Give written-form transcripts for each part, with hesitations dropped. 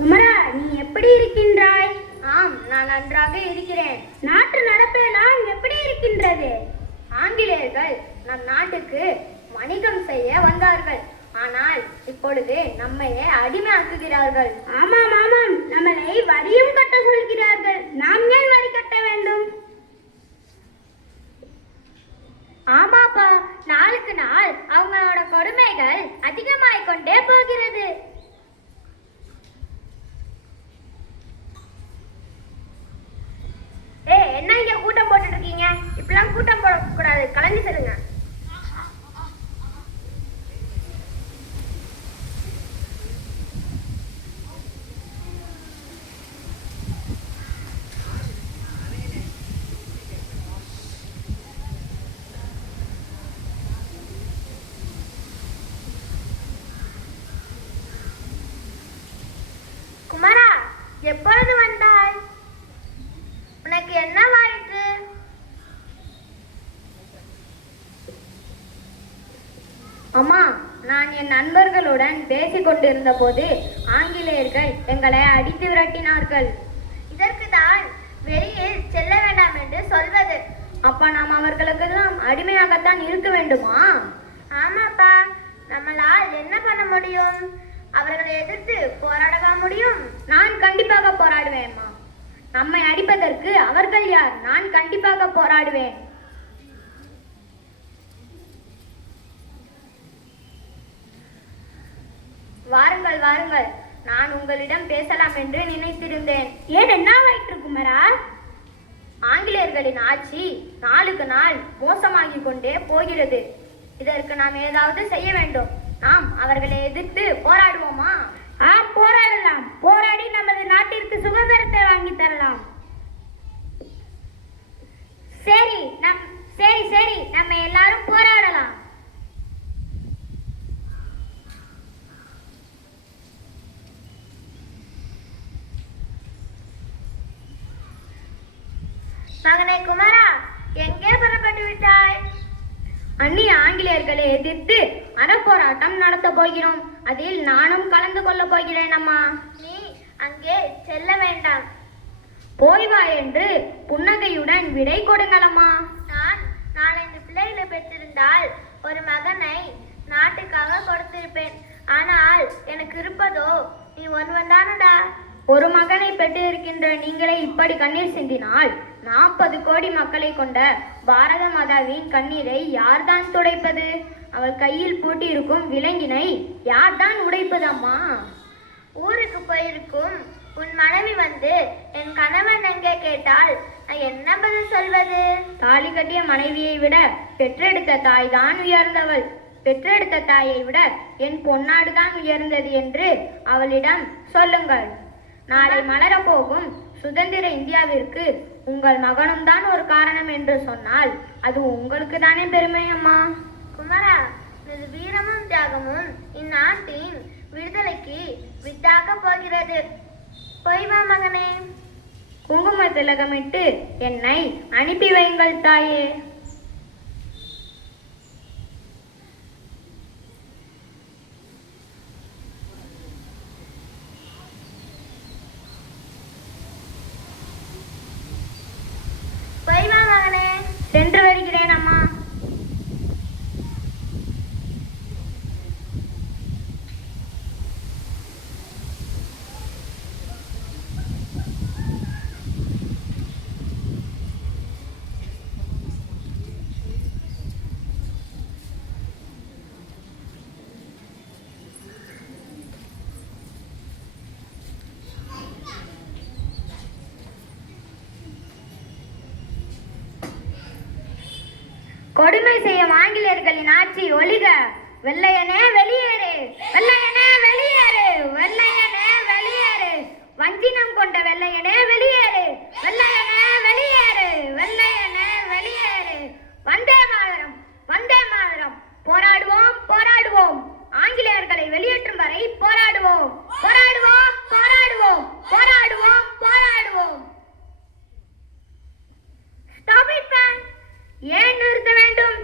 குமரா, நீ எப்படி இருக்கின்றாய்? ஆம், நான் நன்றாக இருக்கிறேன். நாட்டு நடப்பெல்லாம் எப்படி இருக்கின்றது? ஆங்கிலேயர்கள் நம் நாட்டுக்கு வணிகம் செய்ய வந்தார்கள். ஆனால் இப்பொழுது நம்மையே அடிமையாக்குகிறார்கள். ஆமாம் ஆமாம், நம்மளை வரியும் கட்ட சொல்கிறார்கள். நாம் ஏன் வரி கட்ட வேண்டும்? ஆமாப்பா, நாளுக்கு நாள் அவங்களோட கொடுமைகள் அதிகமாகிக் கொண்டே போகிறது. என்ன இங்க கூட்டம் போட்டுட்டு இருக்கீங்க? இப்பெல்லாம் கூட்டம் போடக்கூடாது, கலந்து செல்லுங்க. குமரா, எப்பொழுது வந்தாய்? உனக்கு என்னவாயிற்று? அம்மா, நான் என் நண்பர்களுடன் பேசிக் கொண்டிருந்த போது ஆங்கிலேயர்கள் எங்களை அடித்து விரட்டினார்கள். இதற்கு தான் வெளியில் செல்ல வேண்டாம் என்று சொல்வது. அப்ப நாம் அவர்களுக்கு தான் அடிமையாகத்தான் இருக்க வேண்டுமா? ஆமாப்பா, நம்மளால் என்ன பண்ண முடியும்? அவர்களை எதிர்த்து போராடவா முடியும்? நான் கண்டிப்பாக போராடுவேன்மா. நம்மை அடிப்பதற்கு அவர்கள் யார்? நான் கண்டிப்பாக போராடுவேன். வாருங்கள் வாருங்கள், நான் உங்களிடம் பேசலாம் என்று நினைத்திருந்தேன். ஏன், என்னவாயிற்று குமரா? ஆங்கிலேயர்களின் ஆட்சி நாளுக்கு நாள் மோசமாகிக் கொண்டே போகிறது. இதற்கு நாம் ஏதாவது செய்ய வேண்டும். நாம் அவர்களை எதிர்த்து போராடுவோமா? போராடலாம். போராடி நமது நாட்டிற்கு சுதந்திரத்தை வாங்கி தரலாம். சரி சரி, நம்ம எல்லாரும் போராடலாம். மகனே குமாரா, எங்கே புறப்பட்டு விட்டாய்? அந்நிய ஆங்கிலேயர்களை எதிர்த்து அறப்போராட்டம் நடத்த போகிறோம். அதில் நானும் கலந்து கொள்ள போகிறேன் அம்மா. நீ அங்கே செல்ல வேண்டாம். போய் வா என்று புன்னகையுடன் விடை கொடுங்களம்மா. நான் 4 பிள்ளைகளை பெற்றிருந்தால் ஒரு மகனை நாட்டுக்காக கொடுத்திருப்பேன். ஆனால் எனக்கு இருப்பதோ நீ ஒருவன் தானடா. ஒரு மகனை பெற்றிருக்கின்ற நீங்களே இப்படி கண்ணீர் சிந்தினால் 40 கோடி மக்களை கொண்ட பாரத மாதாவின் கண்ணீரை யார்தான் துடைப்பது? அவள் கையில் பூட்டியிருக்கும் விலங்கினை யார்தான் உடைப்பதம்மா? ஊருக்கு போயிருக்கும் உன் மனைவி வந்து என் கணவன் எங்கே கேட்டால் நான் என்ன பதில் சொல்வது? தாலி கட்டிய மனைவியை விட பெற்றெடுத்த தாய் தான் உயர்ந்தவள். பெற்றெடுத்த தாயை விட என் பொன்னாடுதான் உயர்ந்தது என்று அவளிடம் சொல்லுங்கள். நாளை மலரப்போகும் சுதந்திர இந்தியாவிற்கு உங்கள் மகனும் தான் ஒரு காரணம் என்று சொன்னால் அது உங்களுக்கு தானே பெருமை அம்மா. குமரா, இது வீரமும் தியாகமும் இந்நாட்டின் விடுதலைக்கு வித்தாக போகிறது. போய் வா மகனே. குங்கும திலகமிட்டு என்னை அனுப்பி வையுங்கள் தாயே. சென்று வருகிறேன் அம்மா. கொடுமை செய்யும் ஆங்கிலேயர்களின் ஆட்சி ஒழிக. வெள்ளையனே வெளியேறு, வெள்ளையனே வெளியேறு, வெள்ளையனே வெளியேறு. வஞ்சினம் கொண்ட வெள்ளையனே வெளியேறு, வெள்ளையனே வெளியேறு, வெள்ளையனே வெளியேறு. வந்தே மாதரம், வந்தே மாதரம். போராடுவோம் போராடுவோம், ஆங்கிலேயர்களை வெளியேற்றும் வரை போராடுவோம் போராடுவோம் போராடுவோம் போராடுவோம் போராடுவோம். Stop it man. ஏன் நிறுத்த வேண்டும்?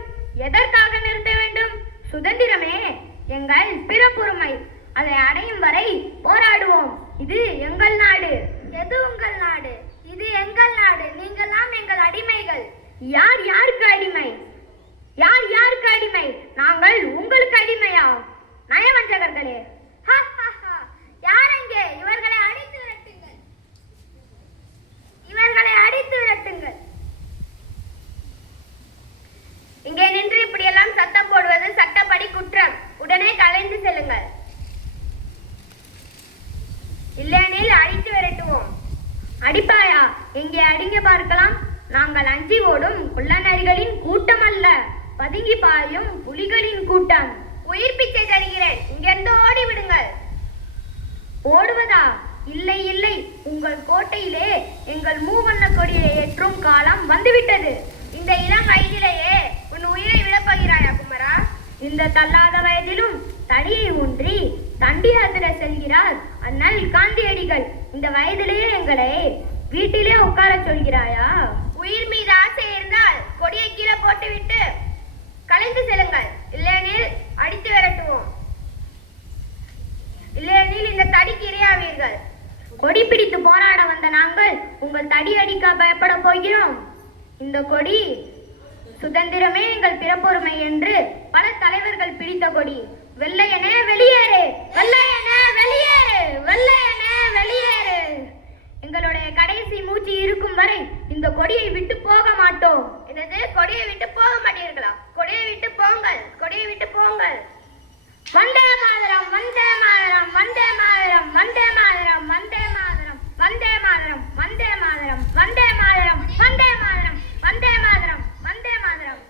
எதற்காக நிறுத்த வேண்டும்? சுதந்திரமே எங்கள் பிறப்புரிமை. அதை அடையும் வரை போராடுவோம். இது உங்கள் நாடு, இது எங்கள் நாடு. நீங்கள்லாம் எங்கள் அடிமைகள். யார் யாருக்கு அடிமை? யார் யாருக்கு அடிமை? நாங்கள் உங்களுக்கு அடிமையா? நயவஞ்சகர்களே! யார் அங்கே? இவர்களை அடித்து விரட்டுங்கள். இவர்களை அடித்து விரட்டுங்கள். இங்கே நின்று இப்படியெல்லாம் சத்தம் போடுவது சட்டப்படி குற்றம். உடனே கலைந்து செல்லுங்கள். இல்லையெனில் அடித்து விரட்டுவோம். அடிப்பாயா? இங்கே அடிங்க பார்க்கலாம். நாங்கள் அஞ்சி ஓடும் குள்ளநரிகளின் கூட்டம் அல்ல, பதுங்கி பாயும் புலிகளின் கூட்டம். உயிர் பிச்சை தருகிறேன், இங்கிருந்து ஓடி விடுங்கள். ஓடுவதா? இல்லை இல்லை, உங்கள் கோட்டையிலே எங்கள் மூவண்ண கொடியை ஏற்றும் காலம் வந்துவிட்டது. இந்த இளம் வயதிலேயே உன் உயிரை விடப்போகிறாயா குமரா? இந்த தள்ளாத வயதிலும் தடியை ஊன்றி தண்டி யாத்திரை செல்கிறார் அண்ணல் காந்தியடிகள். இந்த வயதிலேயே எங்களை வீட்டிலே உட்கார சொல்கிறாயா? உயிர் மீது ஆசை இருந்தால் கொடியை கீழே போட்டுவிட்டு கலைந்து செல்லுங்கள். இல்லையெனில் அடித்து விரட்டுவோம். இல்லையெனில் இந்த தடிக்கு இரையாவீர்கள். கொடி பிடித்து போராட வந்த நாங்கள் உங்கள் தடி அடிக்க பயப்பட போகிறோம்? இந்த கொடி சுதந்திரமே எங்கள் பிறப்புரிமை என்று பல தலைவர்கள் பிடித்த கொடி. வெள்ளையனே வெளியேறு, வெள்ளையனே வெளியேறு, வெள்ளையனே வெளியேறு. எங்களுடைய கடைசி மூச்சு இருக்கும் வரை இந்த கொடியை விட்டு போக மாட்டோம். என்னது? கொடியை விட்டு போக மாட்டீர்களா? கொடியை விட்டு போங்கள், கொடியை விட்டு போங்கள். வந்தே மாதரம், வந்தே மாதரம், வந்தே மாதரம், வந்தே மாதரம், வந்தே மாதரம், வந்தே மாதரம், வந்தே மாதரம், வந்தே மாதரம், வந்தே மாதரம், வந்தே மாதரம், வந்தே மாதரம்.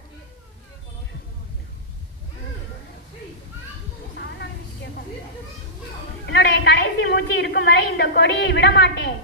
என்னுடைய கடைசி மூச்சு இருக்கும் வரை இந்த கொடியை விட மாட்டேன்.